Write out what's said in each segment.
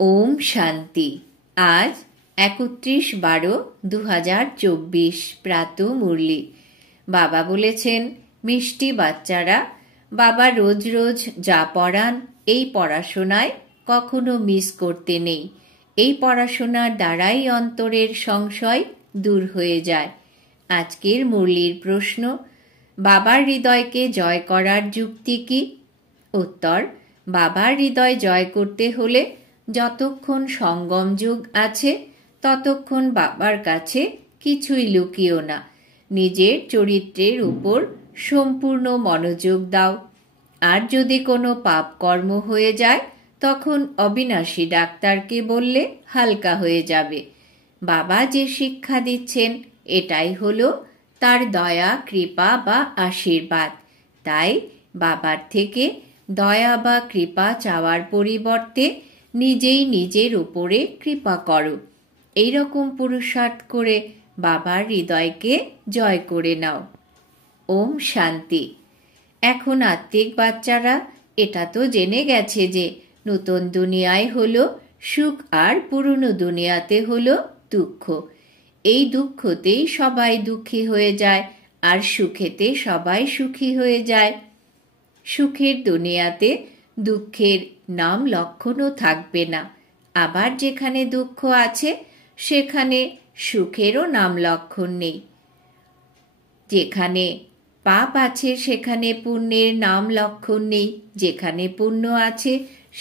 ওম শান্তি। আজ 31/12/2024 প্রাত মুরলি। বাবা বলেছেন, মিষ্টি বাচ্চারা, বাবা রোজ রোজ যা পড়ান এই পড়াশোনায় কখনো মিস করতে নেই। এই পড়াশোনার দ্বারাই অন্তরের সংশয় দূর হয়ে যায়। আজকের মুরলির প্রশ্ন, বাবার হৃদয়কে জয় করার যুক্তি কি? উত্তর, বাবার হৃদয় জয় করতে হলে যতক্ষণ সঙ্গম যুগ আছে ততক্ষণ বাবার কাছে কিছুই লুকিও না। নিজের চরিত্রের উপর সম্পূর্ণ মনোযোগ দাও। আর যদি কোনো পাপ কর্ম হয়ে যায় তখন অবিনাশী ডাক্তারকে বললে হালকা হয়ে যাবে। বাবা যে শিক্ষা দিচ্ছেন এটাই হলো তার দয়া, কৃপা বা আশীর্বাদ। তাই বাবার থেকে দয়া বা কৃপা চাওয়ার পরিবর্তে নিজেই নিজের উপরে কৃপা করো। এইরকম পুরুষার্থ করে বাবার হৃদয়কে জয় করে নাও। ওম শান্তি। এখন আত্মিক বাচ্চারা এটা তো জেনে গেছে যে নতুন দুনিয়ায় হলো সুখ আর পুরনো দুনিয়াতে হলো দুঃখ। এই দুঃখতেই সবাই দুঃখী হয়ে যায় আর সুখেতে সবাই সুখী হয়ে যায়। সুখের দুনিয়াতে দুঃখের নাম লক্ষণও থাকবে না, আবার যেখানে দুঃখ আছে সেখানে সুখেরও নাম লক্ষণ নেই। যেখানে পাপ আছে সেখানে পুণ্যের নাম লক্ষণ নেই, যেখানে পুণ্য আছে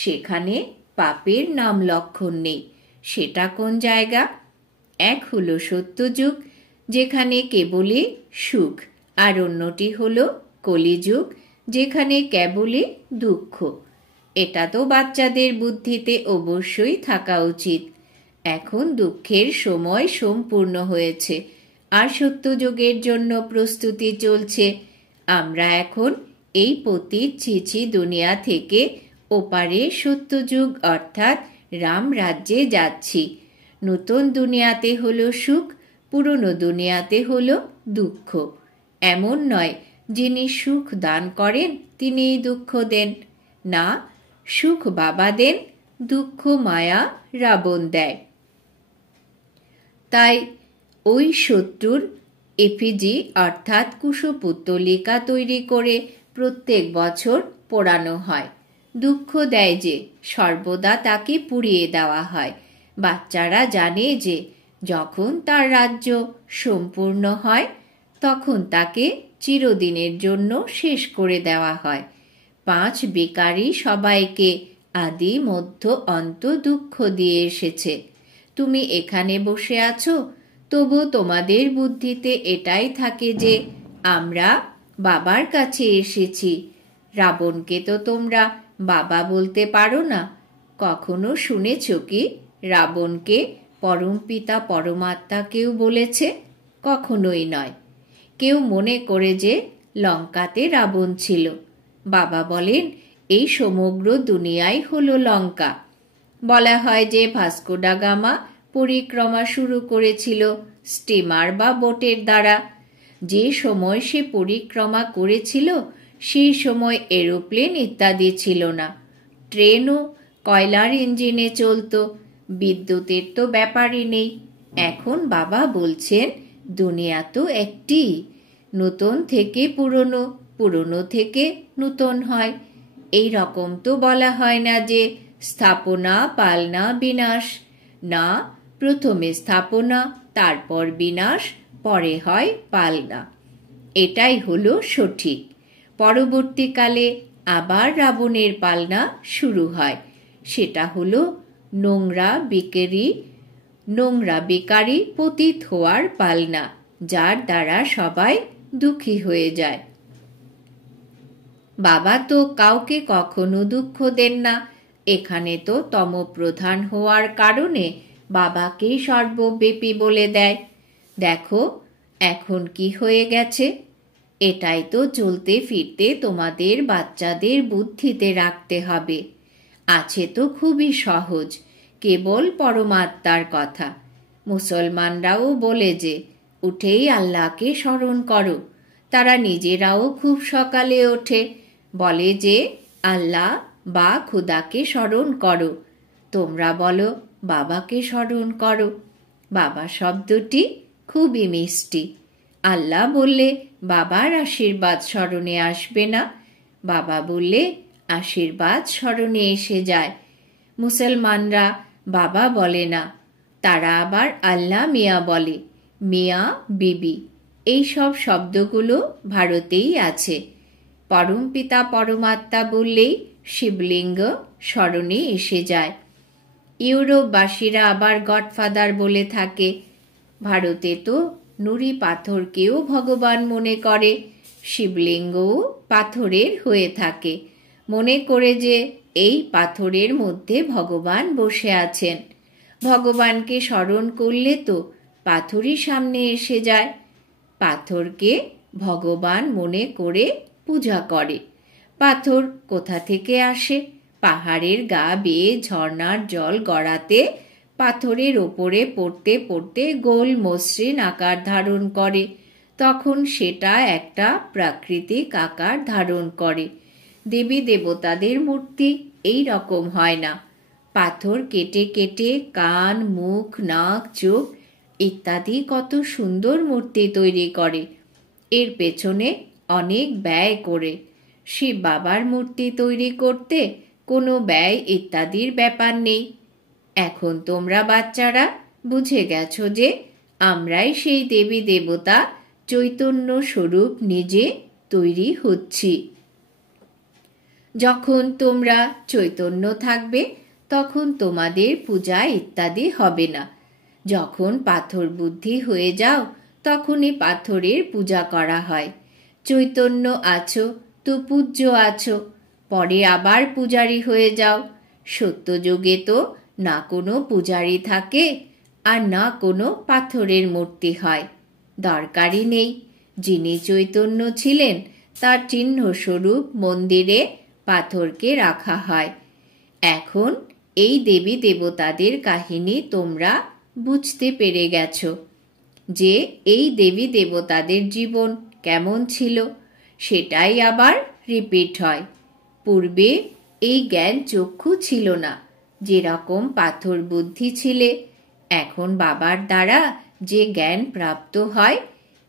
সেখানে পাপের নাম লক্ষণ নেই। সেটা কোন জায়গা? এক হলো সত্যযুগ, যেখানে কেবলই সুখ, আর অন্যটি হলো কলিযুগ, যেখানে কেবলই দুঃখ। এটা তো বাচ্চাদের বুদ্ধিতে অবশ্যই থাকা উচিত। এখন দুঃখের সময় সম্পূর্ণ হয়েছে আর সত্যযুগের জন্য প্রস্তুতি চলছে। আমরা এখন এই পতিত ছিছি দুনিয়া থেকে ওপারে সত্যযুগ অর্থাৎ রাম রাজ্যে যাচ্ছি। নতুন দুনিয়াতে হলো সুখ, পুরনো দুনিয়াতে হলো দুঃখ। এমন নয় যিনি সুখ দান করেন তিনিই দুঃখ দেন। না, সুখ বাবা দেন, দুঃখ মায়া রাবণ দেয়। তাই ওই শত্রুর এফিজি অর্থাৎ কুশপুত্তলিকা তৈরি করে প্রত্যেক বছর পোড়ানো হয়। দুঃখ দেয় যে সর্বদা তাকে পুড়িয়ে দেওয়া হয়। বাচ্চারা জানে যে যখন তার রাজ্য সম্পূর্ণ হয় তখন তাকে চিরদিনের জন্য শেষ করে দেওয়া হয়। 5 বিকারী সবাইকে আদি মধ্য অন্ত দুঃখ দিয়ে এসেছে। তুমি এখানে বসে আছো, তবু তোমাদের বুদ্ধিতে এটাই থাকে যে আমরা বাবার কাছে এসেছি। রাবণকে তো তোমরা বাবা বলতে পারো না। কখনো শুনেছ কি রাবণকে পরমপিতা পরমাত্মা কেউ বলেছে? কখনোই নয়। কেউ মনে করে যে লঙ্কাতে রাবণ ছিল। বাবা বলেন এই সমগ্র দুনিয়াই হলো লঙ্কা। বলা হয় যে ভাস্কো ডা গামা পরিক্রমা শুরু করেছিল স্টিমার বা বোটের দ্বারা। যে সময় সে পরিক্রমা করেছিল সেই সময় এরোপ্লেন ইত্যাদি ছিল না। ট্রেনও কয়লার ইঞ্জিনে চলত, বিদ্যুতের তো ব্যাপারই নেই। এখন বাবা বলছেন দুনিয়া তো একটি, নতুন থেকে পুরনো, পুরনো থেকে নতুন হয়। এই রকম তো বলা হয় না যে স্থাপনা, পালনা, বিনাশ। না, প্রথমে স্থাপনা, তারপর বিনাশ, পরে হয় পালনা। এটাই হলো সঠিক। পরবর্তীকালে আবার রাবণের পালনা শুরু হয়। সেটা হলো নোংরা বেকারি পতিত হওয়ার পালনা, যার দ্বারা সবাই দুঃখী হয়ে যায়। বাবা তো কাউকে কখনো দুঃখ দেন না। এখানে তো তমপ্রধান হওয়ার কারণে বাবাকেই সর্বব্যাপী বলে দেয়। দেখো এখন কি হয়ে গেছে। এটাই তো চলতে ফিরতে তোমাদের বাচ্চাদের বুদ্ধিতে রাখতে হবে। আছে তো খুবই সহজ, কেবল পরমাত্মার কথা। মুসলমানরাও বলে যে উঠেই আল্লাহকে স্মরণ করো। তারা নিজেরাও খুব সকালে ওঠে, বলে যে আল্লাহ বা খুদাকে স্মরণ করো। তোমরা বলো বাবাকে স্মরণ করো। বাবা শব্দটি খুবই মিষ্টি। আল্লাহ বললে বাবার আশীর্বাদ স্মরণে আসবে না, বাবা বললে আশীর্বাদ স্মরণে এসে যায়। মুসলমানরা বাবা বলে না, তারা আবার আল্লাহ মিয়া বলে, মিয়া বিবি। এই সব শব্দগুলো ভারতেই আছে। পরমপিতা পরমাত্মা বললেই শিবলিঙ্গ স্মরণে এসে যায়। ইউরোপবাসীরা আবার গডফাদার বলে থাকে। ভারতে তো নুড়ি পাথরকেও ভগবান মনে করে, শিবলিঙ্গও পাথরের হয়ে থাকে, মনে করে যে এই পাথরের মধ্যে ভগবান বসে আছেন। ভগবানকে স্মরণ করলে তো পাথরই সামনে এসে যায়। পাথরকে ভগবান মনে করে পূজা করে। পাথর কোথা থেকে আসে? পাহাড়ের গা বেয়ে ঝর্ণার জল গড়াতে পাথরের ওপরে পড়তে পড়তে গোল মসৃণ আকার ধারণ করে। তখন সেটা একটা প্রাকৃতিক আকার ধারণ করে। দেবী দেবতাদের মূর্তি এই রকম হয় না। পাথর কেটে কেটে কান, মুখ, নাক, চোখ ইত্যাদি কত সুন্দর মূর্তি তৈরি করে। এর পেছনে অনেক ব্যয় করে। শিব বাবার মূর্তি তৈরি করতে কোনো ব্যয় ইত্যাদির ব্যাপার নেই। এখন তোমরা বাচ্চারা বুঝে গেছো যে আমরাই সেই দেবী দেবতা চৈতন্য স্বরূপ নিজে তৈরি হচ্ছি। যখন তোমরা চৈতন্য থাকবে তখন তোমাদের পূজা ইত্যাদি হবে না। যখন পাথর বুদ্ধি হয়ে যাও তখনই পাথরের পূজা করা হয়। চৈতন্য আছো তো পূজ্য আছো, পরে আবার পূজারী হয়ে যাও। সত্যযুগে তো না কোনো পূজারী থাকে আর না কোনো পাথরের মূর্তি হয়, দরকারই নেই। যিনি চৈতন্য ছিলেন তার চিহ্ন স্বরূপ মন্দিরে পাথরকে রাখা হয়। এখন এই দেবী দেবতাদের কাহিনী তোমরা বুঝতে পেরে গেছো যে এই দেবী দেবতাদের জীবন কেমন ছিল, সেটাই আবার রিপিট হয়। পূর্বে এই জ্ঞান চক্ষু ছিল না, যেরকম পাথর বুদ্ধি ছিলে। এখন বাবার দ্বারা যে জ্ঞান প্রাপ্ত হয়,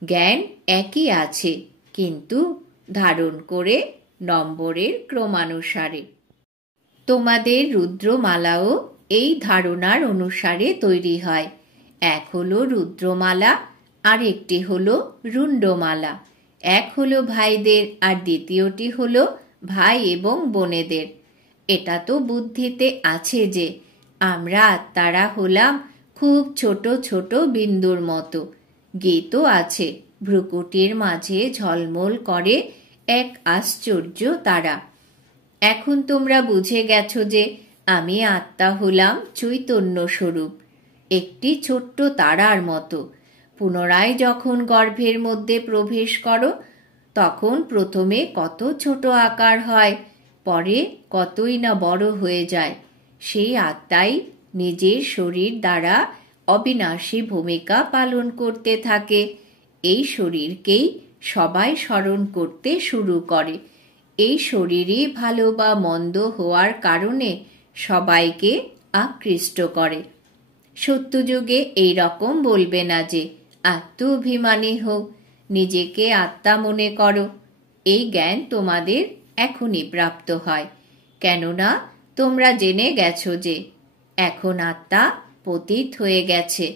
জ্ঞান একই আছে, কিন্তু ধারণ করে নম্বরের ক্রমানুসারে। তোমাদের রুদ্রমালাও এই ধারণার অনুসারে তৈরি হয়। এক হলো রুদ্রমালা, আর একটি হলো রুণ্ডমালা। এক হলো ভাইদের আর দ্বিতীয়টি হলো ভাই এবং বোনেদের। এটা তো বুদ্ধিতে আছে যে আমরা আত্মারা হলাম খুব ছোট ছোট বিন্দুর মতো। গীতও আছে, ভ্রুকুটির মাঝে ঝলমল করে এক আশ্চর্য তারা। এখন তোমরা বুঝে গেছো যে আমি আত্মা হলাম চৈতন্য স্বরূপ, একটি ছোট্ট তারার মতো। পুনরায় যখন গর্ভের মধ্যে প্রবেশ করো তখন প্রথমে কত ছোট আকার হয়, পরে কতই না বড় হয়ে যায়। সেই আত্মাই নিজের শরীর দ্বারা অবিনাশী ভূমিকা পালন করতে থাকে। এই শরীরকেই সবাই স্মরণ করতে শুরু করে। এই শরীরই ভালো বা মন্দ হওয়ার কারণে সবাইকে আকৃষ্ট করে। সত্যযুগে এই রকম বলবে না যে আত্ম অভিমানী হও, নিজেকে আত্মা মনে করো। এই জ্ঞান তোমাদের এখনই প্রাপ্ত হয়, কেননা তোমরা জেনে গেছো যে এখন আত্মা পতিত হয়ে গেছে।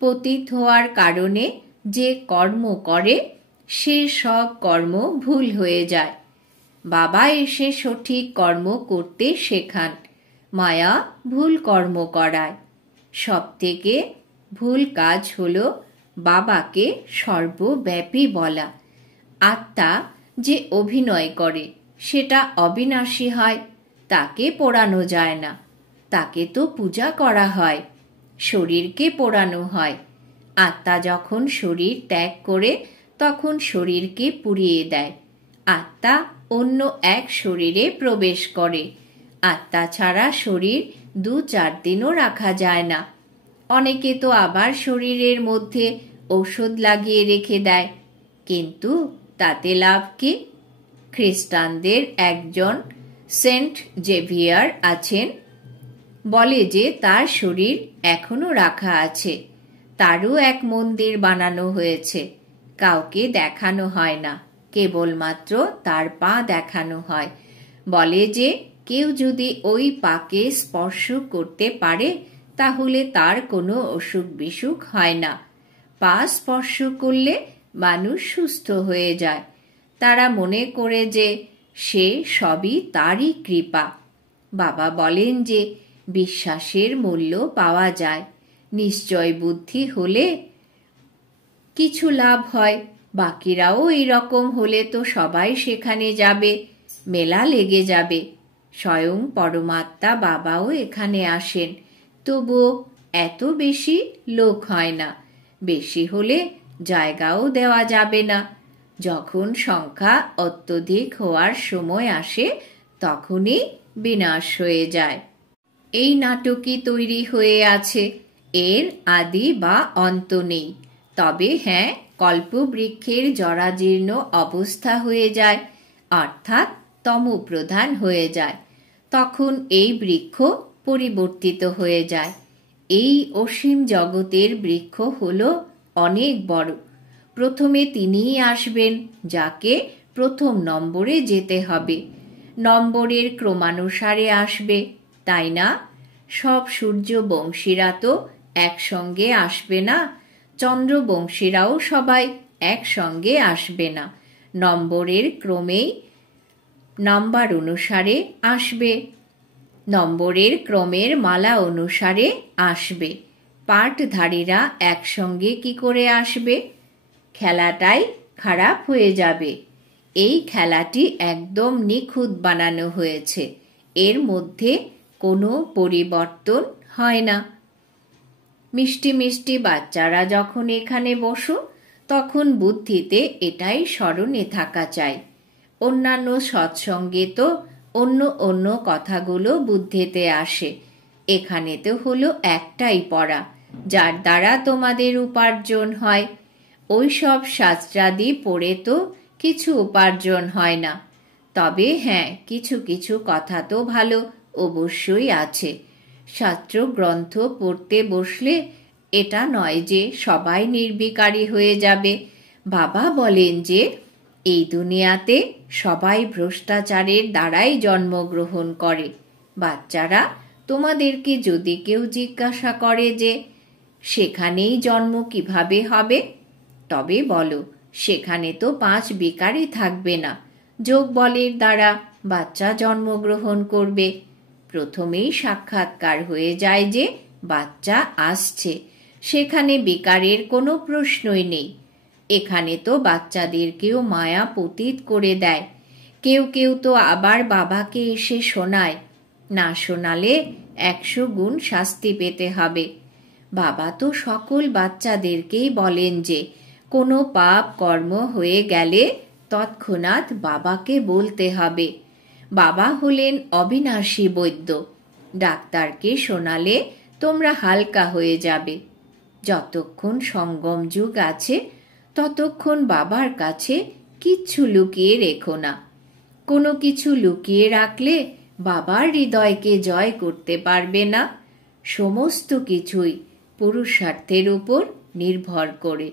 পতিত হওয়ার কারণে যে কর্ম করে সে সব কর্ম ভুল হয়ে যায়। বাবা এসে সঠিক কর্ম করতে শেখান, মায়া ভুল কর্ম করায়। সব থেকে ভুল কাজ হলো বাবাকে সর্বব্যাপী বলা। আত্মা যে অভিনয় করে সেটা অবিনাশী হয়, তাকে পোড়ানো যায় না। তাকে তো পূজা করা হয়, শরীরকে পোড়ানো হয়। আত্মা যখন শরীর ত্যাগ করে তখন শরীরকে পুড়িয়ে দেয়। আত্মা অন্য এক শরীরে প্রবেশ করে। আত্মা ছাড়া শরীর 2-4 দিনও রাখা যায় না। অনেকে তো আবার শরীরের মধ্যে ঔষধ লাগিয়ে রেখে দেয়, কিন্তু তাতে লাভ কি? খ্রিস্টানদের একজন সেন্ট জেভিয়ার আছেন, বলে যে তার শরীর এখনো রাখা আছে, তারও এক মন্দির বানানো হয়েছে, কাউকে দেখানো হয় না, কেবলমাত্র তার পা দেখানো হয়। বলে যে কেউ যদি ওই পাকে স্পর্শ করতে পারে তাহলে তার কোনো অসুখ বিসুখ হয় না। পা স্পর্শ করলে মানুষ সুস্থ হয়ে যায়। তারা মনে করে যে সে সবই তারই কৃপা। বাবা বলেন যে বিশ্বাসের মূল্য পাওয়া যায়, নিশ্চয় বুদ্ধি হলে কিছু লাভ হয়। বাকিরাও এইরকম হলে তো সবাই সেখানে যাবে, মেলা লেগে যাবে। স্বয়ং পরমাত্মা বাবাও এখানে আসেন, তবুও এত বেশি লোক হয় না। বেশি হলে জায়গাও দেওয়া যাবে না। যখন সংখ্যা অত্যধিক হওয়ার সময় আসে তখনই বিনাশ হয়ে যায়। এই নাটকই তৈরি হয়ে আছে, এর আদি বা অন্ত নেই। তবে হ্যাঁ, কল্পবৃক্ষের জরাজীর্ণ অবস্থা হয়ে যায়, অর্থাৎ তমোপ্রধান হয়ে যায়। তখন এই বৃক্ষ পরিবর্তিত হয়ে যায়। এই অসীম জগতের বৃক্ষ হল অনেক বড়। প্রথমে তিনিই আসবেন যাকে প্রথম নম্বরে যেতে হবে। নম্বরের ক্রমানুসারে আসবে, তাই না? সব সূর্যবংশীরা তো একসঙ্গে আসবে না, চন্দ্রবংশীরাও সবাই একসঙ্গে আসবে না। নম্বরের ক্রমেই নাম্বার অনুসারে আসবে, নম্বরের ক্রমের মালা অনুসারে আসবে। পাঠধারীরা একসঙ্গে কি করে আসবে? খেলাটাই খারাপ হয়ে যাবে। এই খেলাটি একদম নিখুঁত বানানো হয়েছে, এর মধ্যে কোনো পরিবর্তন হয় না। মিষ্টি মিষ্টি বাচ্চারা যখন এখানে বসো তখন বুদ্ধিতে এটাই স্মরণে থাকা চাই। অন্যান্য সৎসঙ্গে তো অন্য অন্য কথাগুলো বুদ্ধিতে আসে, এখানে তো হলো একটাই পড়া যার দ্বারা তোমাদের উপার্জন হয়। ওই সব শাস্ত্রাদি পড়ে তো কিছু উপার্জন হয় না। তবে হ্যাঁ, কিছু কিছু কথা তো ভালো অবশ্যই আছে। শাস্ত্র গ্রন্থ পড়তে বসলে এটা নয় যে সবাই নির্বিকারী হয়ে যাবে। বাবা বলেন যে এই দুনিয়াতে সবাই ভ্রষ্টাচারের দ্বারাই জন্মগ্রহণ করে। বাচ্চারা, তোমাদেরকে যদি কেউ জিজ্ঞাসা করে যে সেখানেই জন্ম কিভাবে হবে, তবে বলো সেখানে তো 5 বিকারই থাকবে না, যোগ বলের দ্বারা বাচ্চা জন্মগ্রহণ করবে। প্রথমেই সাক্ষাৎকার হয়ে যায় যে বাচ্চা আসছে, সেখানে বিকারের কোনো প্রশ্নই নেই। এখানে তো বাচ্চাদেরকেও মায়া পতিত করে দেয়। কেউ কেউ তো আবার বাবাকে এসে শোনায়, না শোনালে 100 গুণ শাস্তি পেতে হবে। বাবা তো সকল বাচ্চাদেরকেই বলেন যে কোনো পাপ কর্ম হয়ে গেলে তৎক্ষণাৎ বাবাকে বলতে হবে। বাবা হলেন অবিনাশী বৈদ্য, ডাক্তারকে শোনালে তোমরা হালকা হয়ে যাবে। যতক্ষণ সঙ্গম যুগ আছে ততক্ষণ বাবার কাছে কিচ্ছু লুকিয়ে রেখো না। কোনো কিছু লুকিয়ে রাখলে বাবার হৃদয়কে জয় করতে পারবে না। সমস্ত কিছুই পুরুষার্থের উপর নির্ভর করে।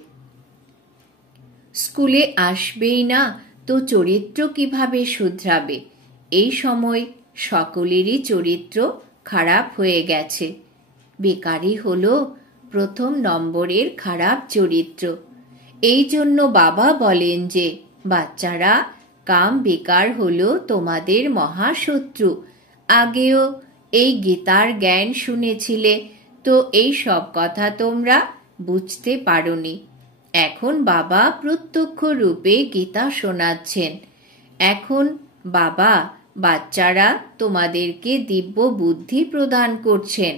স্কুলে আসবেই না তো চরিত্র কিভাবে শুধরাবে? এই সময় সকলেরই চরিত্র খারাপ হয়ে গেছে। বেকারই হলো প্রথম নম্বরের খারাপ চরিত্র। এই জন্য বাবা বলেন যে বাচ্চারা, কাম বিকার হলো তোমাদের মহাশত্রু। আগেও এই গীতার জ্ঞান শুনেছিলে, তো এই সব কথা তোমরা বুঝতে পারোনি। এখন বাবা প্রত্যক্ষ রূপে গীতা শোনাচ্ছেন। এখন বাবা বাচ্চারা তোমাদেরকে দিব্য বুদ্ধি প্রদান করছেন।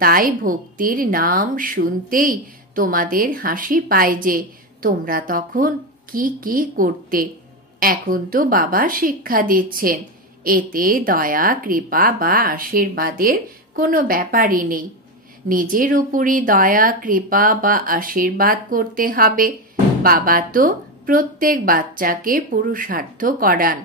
তাই ভক্তির নাম শুনতেই তোমাদের হাসি পায় যে তোমরা তখন কি কি করতে। এখন তো বাবা শিক্ষা দিচ্ছেন, এতে দয়া কৃপা বা আশীর্বাদের কোনো ব্যাপারই নেই। নিজের উপরই দয়া কৃপা বা আশীর্বাদ করতে হবে। বাবা তো প্রত্যেক বাচ্চাকে পুরুষার্থ করান।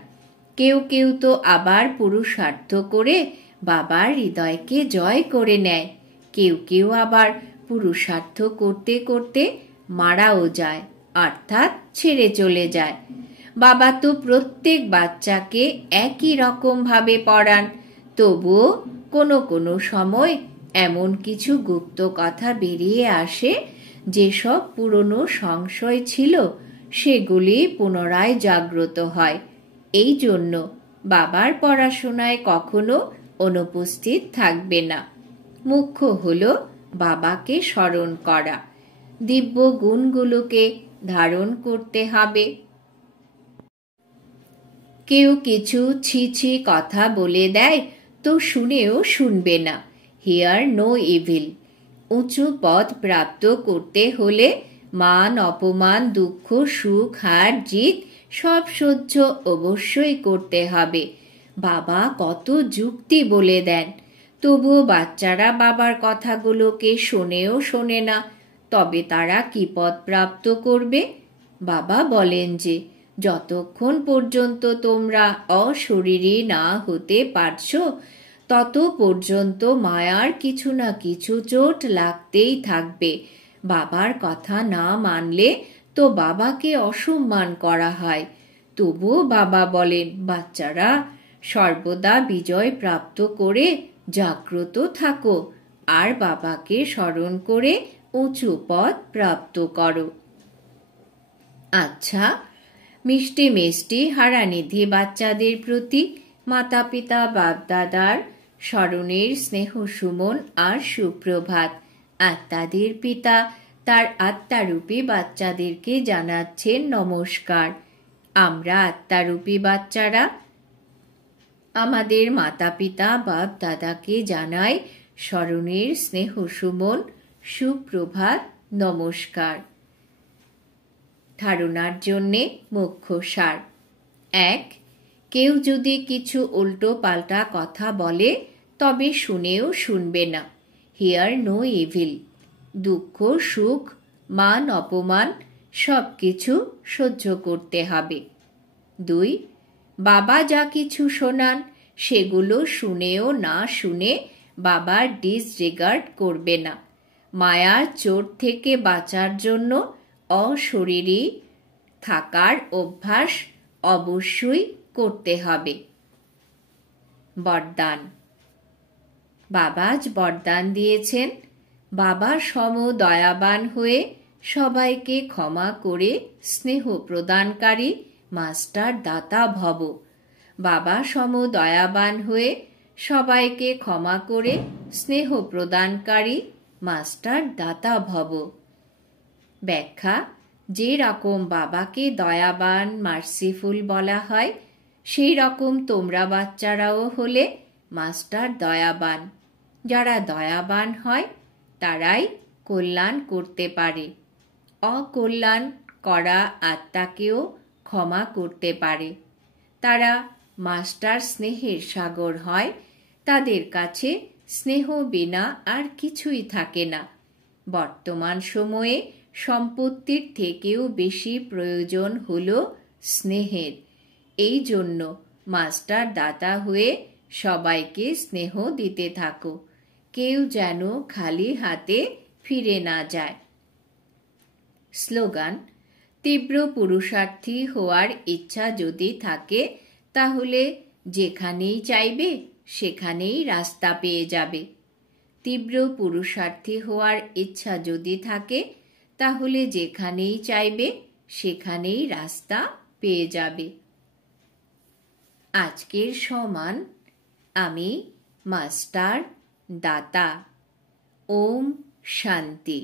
কেউ কেউ তো আবার পুরুষার্থ করে বাবার হৃদয়কে জয় করে নেয়। কেউ কেউ আবার পুরুষার্থ করতে করতে মারাও যায়, অর্থাৎ ছেড়ে চলে যায়। বাবা তো প্রত্যেক বাচ্চাকে একই রকম ভাবে পড়ান, তবুও কোনো কোনো সময় এমন কিছু গুপ্ত কথা বেরিয়ে আসে, যেসব পুরনো সংশয় ছিল সেগুলি পুনরায় জাগ্রত হয়। এই জন্য বাবার পড়াশোনায় কখনো অনুপস্থিত থাকবে না। মুখ্য হলো বাবাকে স্মরণ করা, দিব্য গুণগুলোকে ধারণ করতে হবে। কেউ কিছু ছি ছি কথা বলে দেয় তো শুনেও শুনবে না। Hear no evil. উঁচু পদ প্রাপ্ত করতে হলে মান অপমান দুঃখ সুখ হার জিত সব সহ্য অবশ্যই করতে হবে। বাবা কত যুক্তি বলে দেন, তবুও বাচ্চারা বাবার কথাগুলোকে শোনেও শোনে না। তবে তারা কি পদ প্রাপ্ত করবে? বাবা বলেন যে যতক্ষণ পর্যন্ত তোমরা অশরীরী না হতে পারছো, তত পর্যন্ত মায়ার কিছু না কিছু চোট লাগতেই থাকবে। বাবার কথা না মানলে তো বাবাকে অসম্মান করা হয়। তবুও বাবা বলেন, বাচ্চারা সর্বদা বিজয় প্রাপ্ত করে জাগ্রত থাকো আর বাবাকে স্মরণ করে উঁচু পদ প্রাপ্ত করো। আচ্ছা, মিষ্টি মিষ্টি হারানিধি বাচ্চাদের প্রতি মাতা পিতা বাপ দাদার স্মরণের স্নেহ সুমন আর সুপ্রভাত। আত্মাদের পিতা তার আত্মারূপী বাচ্চাদেরকে জানাচ্ছেন নমস্কার। আমরা আত্মারূপী বাচ্চারা আমাদের মাতা পিতা বাপ দাদাকে জানাই স্মরণের স্নেহ সুমন সুপ্রভাত নমস্কার। ধারণার জন্যে মুখ্য সার। 1. কেউ যদি কিছু উল্টো পাল্টা কথা বলে তবে শুনেও শুনবে না। Hear no evil. দুঃখ সুখ মান অপমান সব কিছু সহ্য করতে হবে। 2. বাবা যা কিছু শোনান সেগুলো শুনেও না শুনে বাবার ডিসরিগার্ড করবে না। মায়ার চোট থেকে বাঁচার জন্য অশরীরী থাকার অভ্যাস অবশ্যই করতে হবে। বরদান। বাবা আজ বরদান দিয়েছেন, বাবা সম দয়াবান হয়ে সবাইকে ক্ষমা করে স্নেহ প্রদানকারী মাস্টার দাতা ভব। বাবা সম দয়াবান হয়ে সবাইকে ক্ষমা করে স্নেহ প্রদানকারী মাস্টার দাতা ভব। ব্যাখ্যা। যে রকম বাবাকে দয়াবান মার্সিফুল বলা হয়, সেই রকম তোমরা বাচ্চারাও হলে মাস্টার দয়াবান। যারা দয়াবান হয় তারাই কল্যাণ করতে পারে, অকল্যাণ করা আত্মাকেও ক্ষমা করতে পারে। তারা মাস্টার স্নেহের সাগর হয়, তাদের কাছে স্নেহ বিনা আর কিছুই থাকে না। বর্তমান সময়ে সম্পত্তির থেকেও বেশি প্রয়োজন হলো স্নেহের। এই জন্য মাস্টার দাতা হয়ে সবাইকে স্নেহ দিতে থাকো, কেউ যেন খালি হাতে ফিরে না যায়। স্লোগান। তীব্র পুরুষার্থী হওয়ার ইচ্ছা যদি থাকে তাহলে যেখানেই চাইবে সেখানেই রাস্তা পেয়ে যাবে। তীব্র পুরুষার্থী হওয়ার ইচ্ছা যদি থাকে তাহলে যেখানেই চাইবে সেখানেই রাস্তা পেয়ে যাবে। আজকের সমান আমি মাস্টার দাতা। ওম শান্তি।